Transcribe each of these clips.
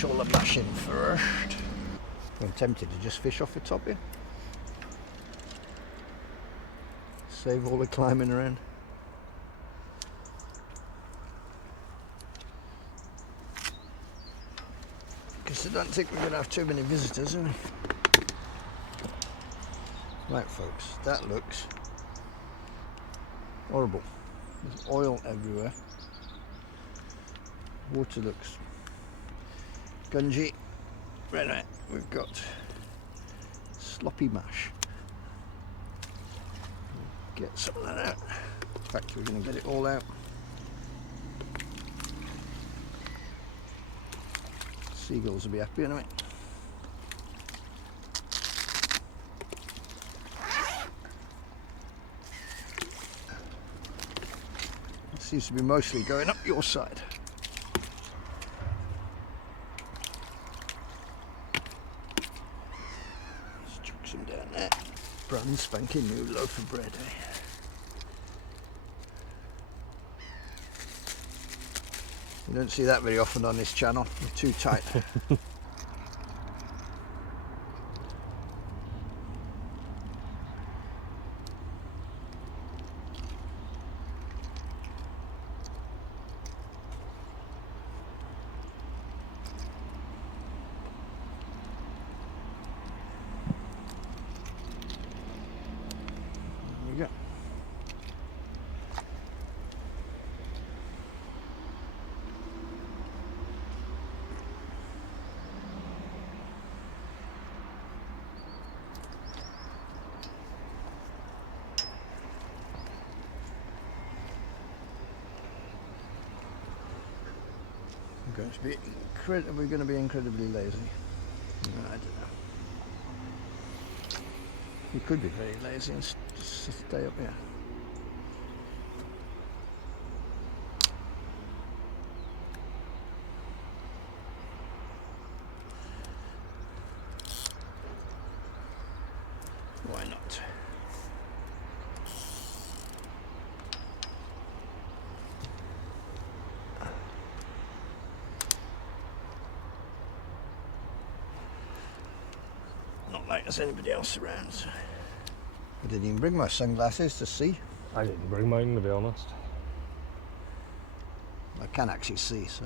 finish all the mashing first. I'm tempted to just fish off the top here. Save all the climbing around. Because I don't think we're going to have too many visitors, are we? Right folks, that looks horrible. There's oil everywhere. Water looks gungy. Right, we've got sloppy mash. Get some of that out. In fact, we're going to get it all out. Seagulls will be happy anyway. It seems to be mostly going up your side. Let's chuck some down there. Brand spanking new loaf of bread, eh? You don't see that very often on this channel. They're too tight. There you go. We're going to be incredibly lazy. No, I don't know. We could be very lazy and just stay up here. Why not? Like there's anybody else around. So. I didn't even bring my sunglasses to see. I didn't bring mine, to be honest. I can actually see, so.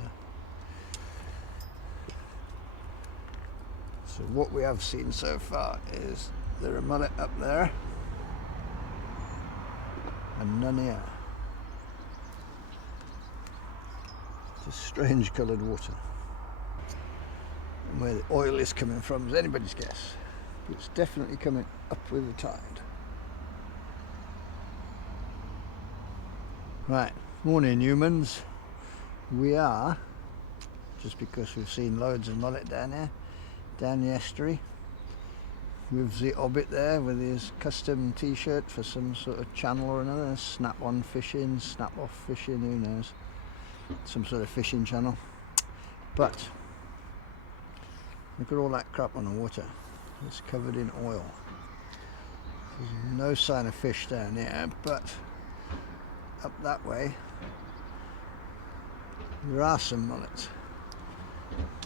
So what we have seen so far is there a mullet up there and none here. Just strange coloured water. And where the oil is coming from is anybody's guess. It's definitely coming up with the tide. Right, morning humans. We are, just because we've seen loads of mullet down here, down the estuary, with the Hobbit there with his custom t-shirt for some sort of channel or another, snap-on fishing, snap-off fishing, who knows, some sort of fishing channel. But look at all that crap on the water. It's covered in oil. There's no sign of fish down here, but up that way there are some mullets.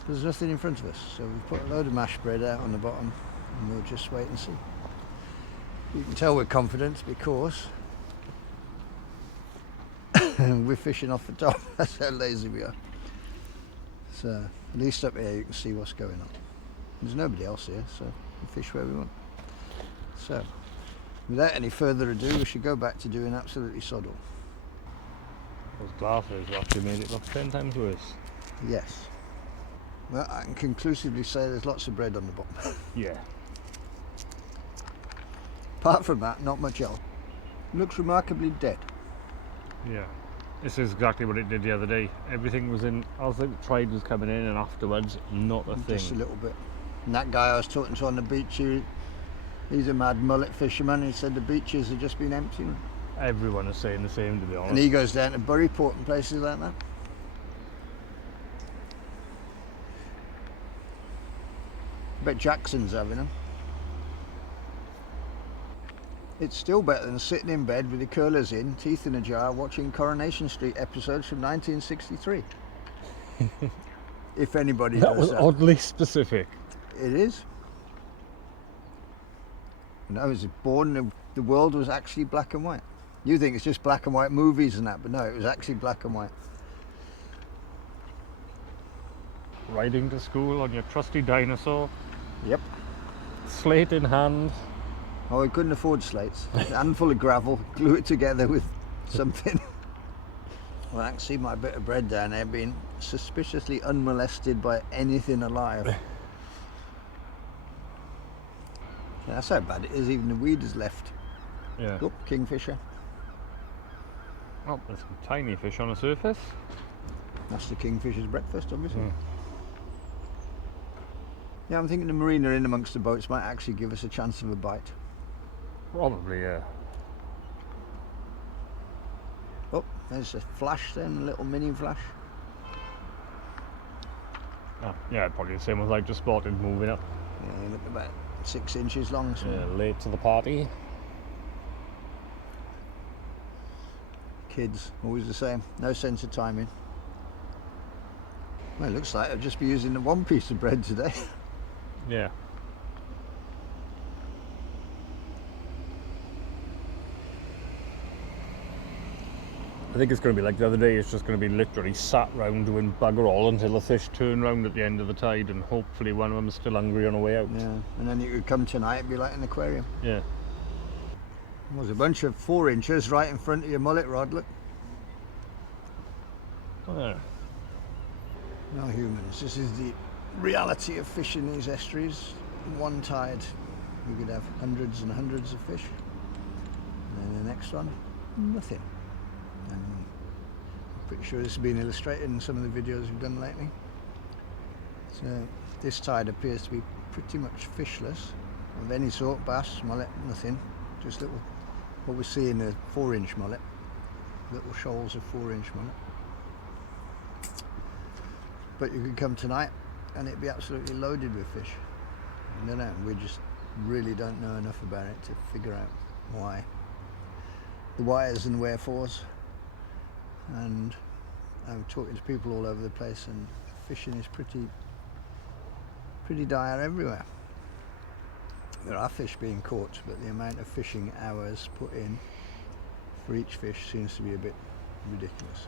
There's nothing in front of us, so we've put a load of mashed bread out on the bottom and we'll just wait and see. You can tell we're confident because we're fishing off the top. That's how lazy we are. So at least up here you can see what's going on. There's nobody else here, so we fish where we want. So, without any further ado, we should go back to doing absolutely sod all. Those glasses actually made it look 10 times worse. Yes. Well, I can conclusively say there's lots of bread on the bottom. Yeah. Apart from that, not much else. It looks remarkably dead. Yeah. This is exactly what it did the other day. Everything was in, as the tide was coming in, and afterwards, not a thing. Just a little bit. And that guy I was talking to on the beach, he's a mad mullet fisherman. He said the beaches have just been empty. Everyone is saying the same, to be honest. And he goes down to Buryport and places like that. I bet Jackson's having them. It's still better than sitting in bed with your curlers in, teeth in a jar, watching Coronation Street episodes from 1963. if anybody That does was that. oddly specific. It is. When I was born, the world was actually black and white. You think it's just black and white movies and that, but no, it was actually black and white. Riding to school on your trusty dinosaur, Yep. slate in hand. Oh, we couldn't afford slates. A handful of gravel, glue it together with something. Well, I can see my bit of bread down there being suspiciously unmolested by anything alive. That's how bad it is, even the weed is left. Yeah. Look, kingfisher. Oh, there's some tiny fish on the surface. That's the kingfisher's breakfast, obviously. Mm. Yeah, I'm thinking the marina in amongst the boats might actually give us a chance of a bite. Probably, yeah. Oh, there's a flash then, a little mini flash. Oh, yeah, probably the same as I just spotted moving up. Yeah, look about 6 inches long. So Yeah, late to the party. kids, always the same, no sense of timing. Well, it looks like I'll just be using the one piece of bread today. Yeah. I think it's going to be like the other day. It's just going to be literally sat round doing bugger all until the fish turn round at the end of the tide, and hopefully one of them's still hungry on the way out. Yeah, and then it would come tonight and be like an aquarium. Yeah. There's a bunch of 4 inches right in front of your mullet rod, look. Yeah. No humans, this is the reality of fishing these estuaries. One tide, we could have hundreds and hundreds of fish. And then the next one, nothing. And I'm pretty sure this has been illustrated in some of the videos we've done lately. So this tide appears to be pretty much fishless, of any sort, bass, mullet, nothing. Just little, what we see in a 4-inch mullet, little shoals of 4-inch mullet. But you could come tonight and it'd be absolutely loaded with fish. I don't know, we just really don't know enough about it to figure out why. The whys and wherefores. And I'm talking to people all over the place, and fishing is pretty dire everywhere. There are fish being caught, but the amount of fishing hours put in for each fish seems to be a bit ridiculous.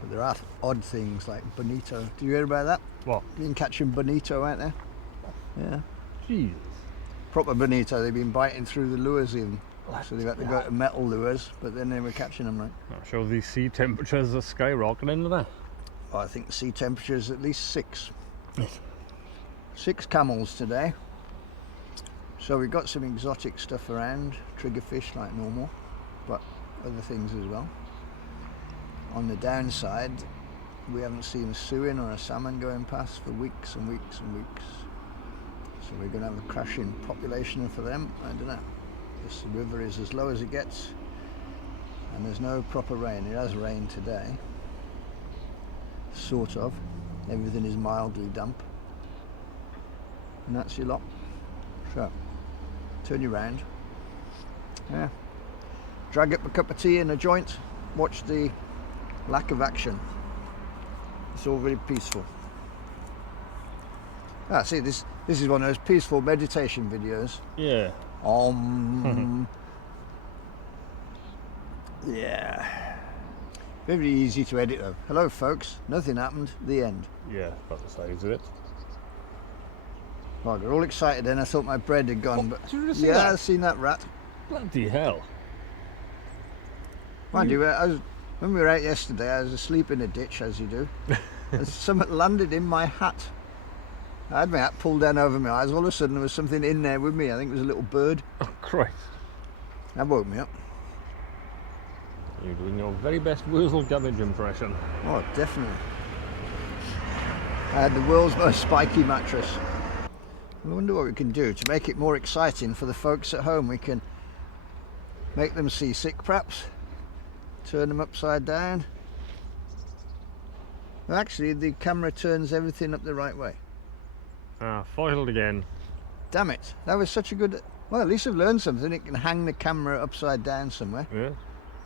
But there are odd things like bonito. Do you hear about that? What? Been catching bonito out there? Yeah. Jeez. Proper bonito. They've been biting through the lures even. So they've had to go to metal lures, but then they were catching them, right? Not sure these sea temperatures are skyrocketing there. Oh, I think the sea temperature is at least 6. 6 camels today. So we've got some exotic stuff around, triggerfish like normal, but other things as well. On the downside, we haven't seen a suin or a salmon going past for weeks and weeks and weeks. So we're going to have a crashing population for them. I don't know. This river is as low as it gets, and there's no proper rain. It has rained today, sort of. Everything is mildly damp, and that's your lot. So turn you round, yeah, drag up a cup of tea and a joint, watch the lack of action. It's all very peaceful. Ah, see, this is one of those peaceful meditation videos. Yeah. Yeah. Very easy to edit though. Hello folks, nothing happened, the end. Yeah, about the size of it. Oh, I got all excited then, I thought my bread had gone, but Did you just see yeah, that? I've seen that rat. Bloody hell. Mind you, when we were out yesterday, I was asleep in a ditch, as you do, and something landed in my hat. I had my hat pulled down over my eyes, all of a sudden there was something in there with me. I think it was a little bird. Oh, Christ. That woke me up. You're doing your very best Wurzel Gummidge impression. Oh, definitely. I had the world's most spiky mattress. I wonder what we can do to make it more exciting for the folks at home. We can make them seasick, perhaps. Turn them upside down. Well, actually, the camera turns everything up the right way. Ah, foiled again. Damn it, that was such a good... Well, at least I've learned something. It can hang the camera upside down somewhere. Yeah.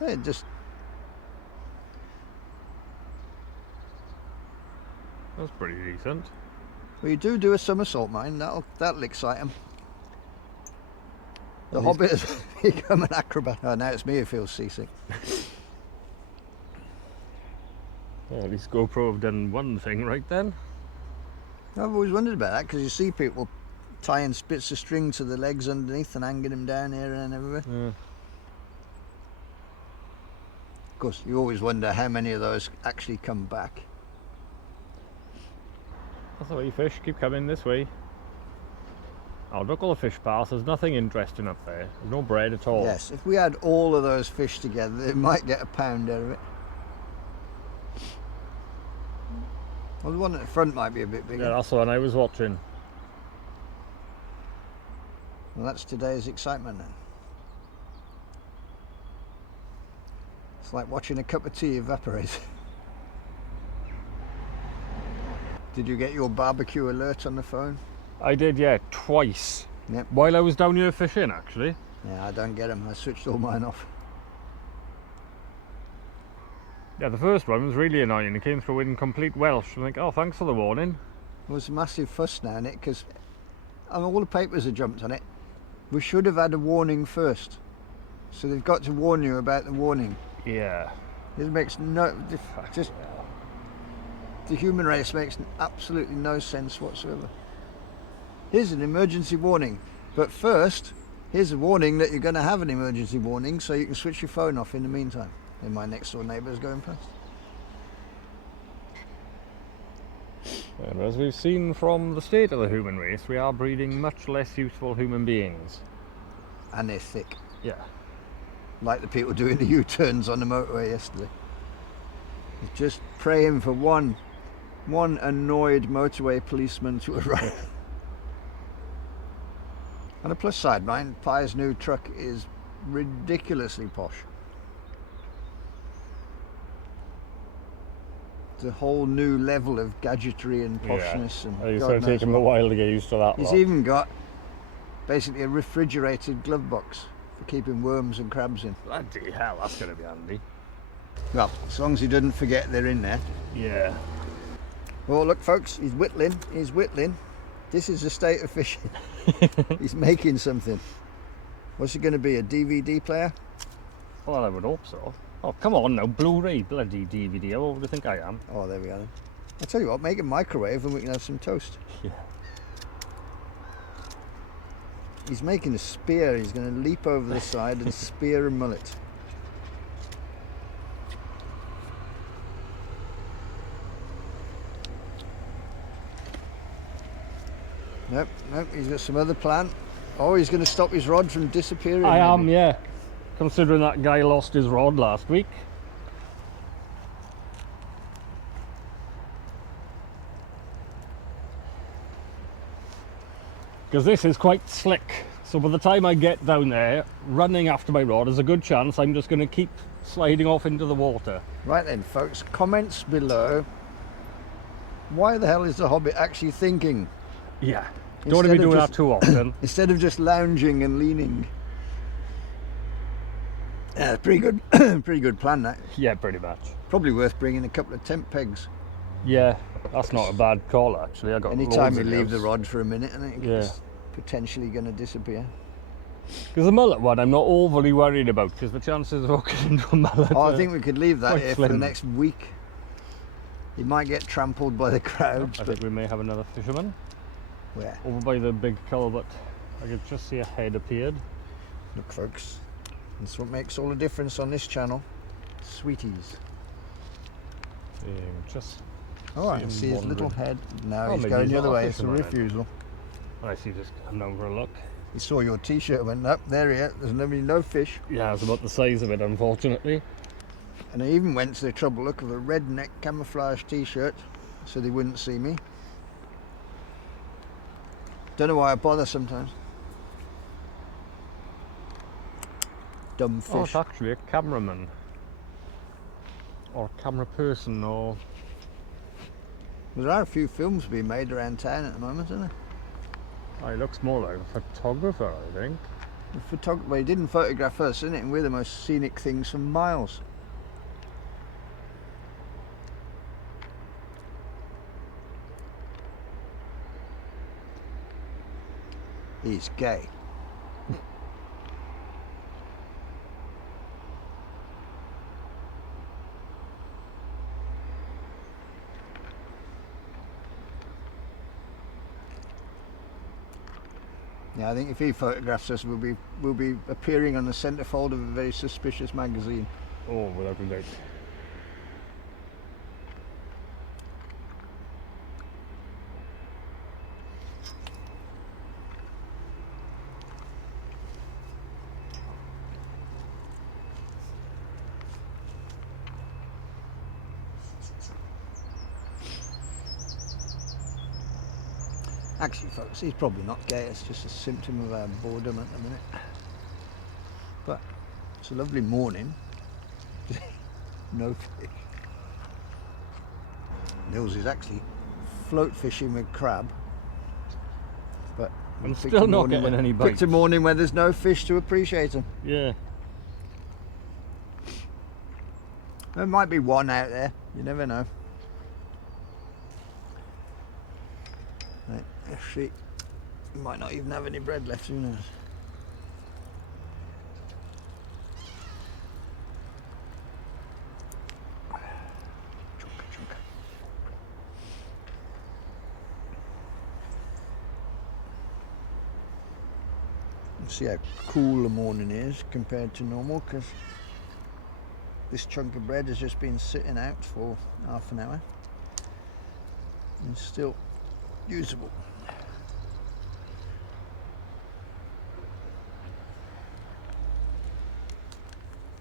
It just... That's pretty decent. Well, you do a somersault, mine. That'll excite him. The Well, Hobbit has become an acrobat. Oh, now it's me who feels seasick. Well, at least GoPro have done one thing right then. I've always wondered about that, because you see people tying bits of string to the legs underneath and hanging them down here and everywhere. Yeah. Of course, you always wonder how many of those actually come back. That's the way fish keep coming this way. Oh, look, all the fish pass. There's nothing interesting up there. There's no bread at all. Yes, if we had all of those fish together, they might get a pound out of it. Well, the one at the front might be a bit bigger. Yeah, that's the one I was watching. Well, that's today's excitement then. It's like watching a cup of tea evaporate. Did you get your barbecue alert on the phone? I did, yeah, twice. Yep. While I was down here fishing, actually. Yeah, I don't get them. I switched all mine off. Yeah, the first one was really annoying. It came through in complete Welsh. I'm like, oh, thanks for the warning. There was a massive fuss now in it, because all the papers have jumped on it. We should have had a warning first. So they've got to warn you about the warning. Yeah. This makes no... just... The human race makes absolutely no sense whatsoever. Here's an emergency warning. But first, here's a warning that you're going to have an emergency warning, so you can switch your phone off in the meantime. And my next door neighbour's going past. And as we've seen from the state of the human race, we are breeding much less useful human beings. And they're thick. Yeah. Like the people doing the U-turns on the motorway yesterday. Just praying for one annoyed motorway policeman to arrive. On the plus side, mine, Pi's new truck is ridiculously posh. It's a whole new level of gadgetry and poshness. Yeah. And It's God going to take knows him a what. while to get used to that. He's lot. even got basically a refrigerated glove box for keeping worms and crabs in. Bloody hell, that's going to be handy. Well, as long as he doesn't forget they're in there. Yeah. Well, look, folks, he's whittling. He's whittling. This is the state of fishing. He's making something. What's it going to be? A DVD player? Well, I would hope so. Oh, come on now, Blu-ray, bloody DVD. How old do you think I am? Oh, there we are. Then. I'll tell you what, make a microwave and we can have some toast. Yeah. He's making a spear. He's going to leap over the side and spear a mullet. Nope, he's got some other plan. Oh, he's going to stop his rod from disappearing. I am, maybe. yeah. Considering that guy lost his rod last week. Because this is quite slick. So by the time I get down there, running after my rod, there's a good chance I'm just going to keep sliding off into the water. Right then, folks, comments below. Why the hell is the Hobbit actually thinking? Yeah. Don't want to be doing that too often. Instead of just lounging and leaning. Yeah, pretty good, pretty good plan that. Yeah, pretty much. Probably worth bringing a couple of tent pegs. Yeah, that's not a bad call actually. I got Anytime loads you of leave the those. rod for a minute, and Yeah. it's potentially going to disappear. Because the mullet one I'm not overly worried about, because the chances of hooking into a mullet Oh, I are think we could leave that quite here for the slim. next week. He might get trampled by the crowds, I but think we may have another fisherman where? over by the big culvert. I could just see a head appeared. Look, folks, that's what makes all the difference on this channel. Sweeties. Just Oh, I him see his little wandering. head. Now Oh, he's maybe going he's the other not a way. It's a fisherman then. refusal. I see, just come down for a look. He saw your t-shirt, went up. There he is. There's no fish. Yeah, it's about the size of it, unfortunately. And I even went to the trouble look of a redneck camouflage t-shirt so they wouldn't see me. Don't know why I bother sometimes. Dumb Oh, fish. it's actually a cameraman. Or a camera person, or... There are a few films being made around town at the moment, isn't there? Oh, he looks more like a photographer, I think. The photographer, he didn't photograph us, isn't it? And we're the most scenic things for miles. He's gay. Yeah, I think if he photographs us, we'll be appearing on the centrefold of a very suspicious magazine. Oh, without a doubt. Actually, folks, he's probably not gay. It's just a symptom of our boredom at the minute. But it's a lovely morning. No fish. Nils is actually float fishing with crab. But I'm still not getting any bites. Picked a morning where there's no fish to appreciate them. Yeah. There might be one out there. You never know. Right, actually, you might not even have any bread left. Who knows? See how cool the morning is compared to normal, because this chunk of bread has just been sitting out for half an hour and still usable.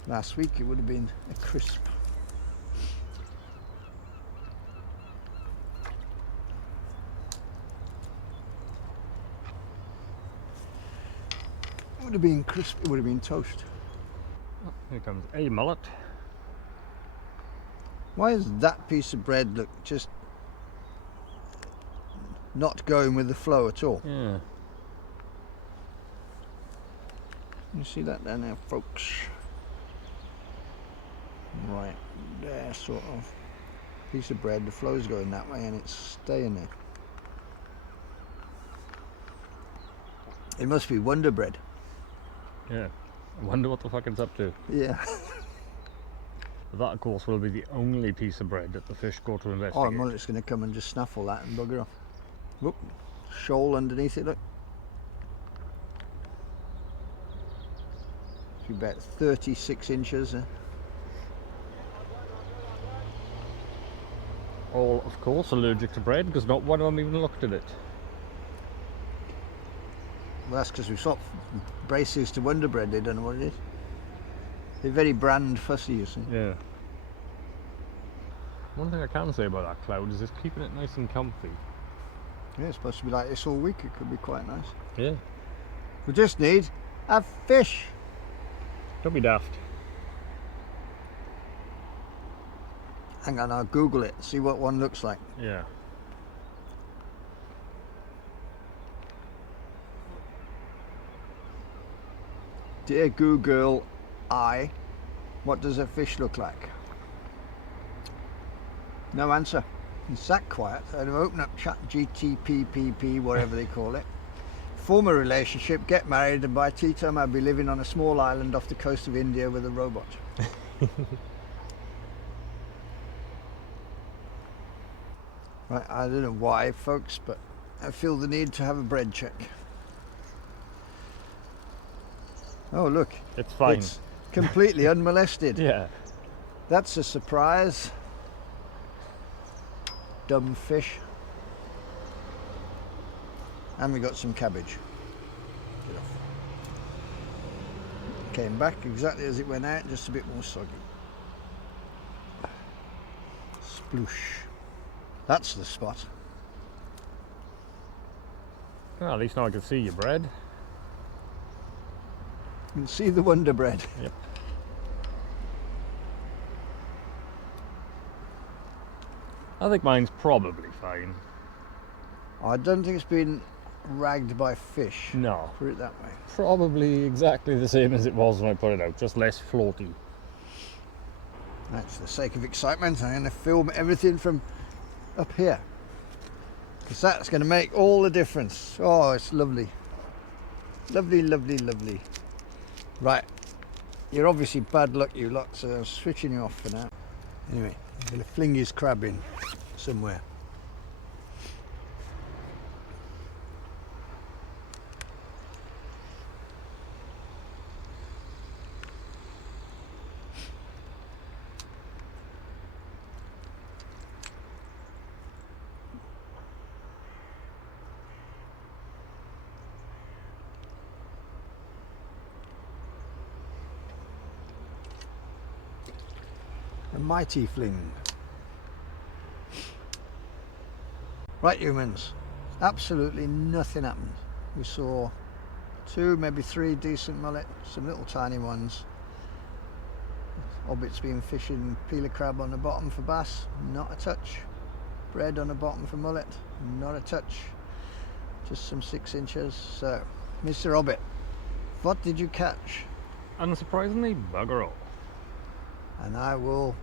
Last week it would have been a crisp. It would have been crisp, it would have been toast. Oh, here comes a mullet. Why does that piece of bread look just not going with the flow at all? Yeah. You see that down there, folks? Right there, sort of. Piece of bread, the flow's going that way and it's staying there. It must be Wonder Bread. Yeah. I wonder what the fuck it's up to. Yeah. That, of course, will be the only piece of bread that the fish go to investigate. Oh, mullet's going to come and just snaffle that and bugger off. Whoop, shoal underneath it, look. It's about 36 inches. All, of course, allergic to bread, because not one of them even looked at it. Well, that's because we swapped braces to Wonder Bread. They don't know what it is. They're very brand fussy, you see. Yeah. One thing I can say about that cloud is it's keeping it nice and comfy. Yeah, it's supposed to be like this all week. It could be quite nice. Yeah. We just need a fish. Don't be daft. Hang on, I'll Google it, see what one looks like. Yeah. Dear Google, what does a fish look like? No answer. It's that quiet. I'd open up chat GTPPP, whatever they call it. Form a relationship, get married, and by tea time I'd be living on a small island off the coast of India with a robot. Right, I don't know why, folks, but I feel the need to have a bread check. Oh, look. It's fine. It's completely unmolested. Yeah. That's a surprise. Dumb fish. And we got some cabbage. Get off. Came back exactly as it went out, just a bit more soggy. Sploosh. That's the spot. Well, at least now I can see your bread. You can see the Wonder Bread. Yep. I think mine's probably fine. I don't think it's been ragged by fish. No. Put it that way. Probably exactly the same as it was when I put it out, just less floaty. That's for the sake of excitement. I'm going to film everything from up here, because that's going to make all the difference. Oh, it's lovely. Lovely, lovely, lovely. Right, you're obviously bad luck, you lot, so I'm switching you off for now. Anyway, I'm going to fling his crab in somewhere. A mighty fling. Right, humans, absolutely nothing happened. We saw 2, maybe 3 decent mullet, some little tiny ones. Hobbit's been fishing peeler crab on the bottom for bass, not a touch. Bread on the bottom for mullet, not a touch. Just some 6 inches. So, Mr. Hobbit, what did you catch? Unsurprisingly, bugger all. And I will,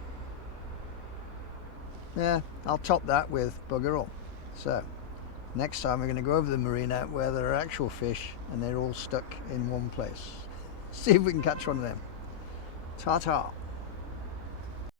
I'll top that with bugger all. So, next time we're going to go over the marina where there are actual fish and they're all stuck in one place. See if we can catch one of them. Ta-ta.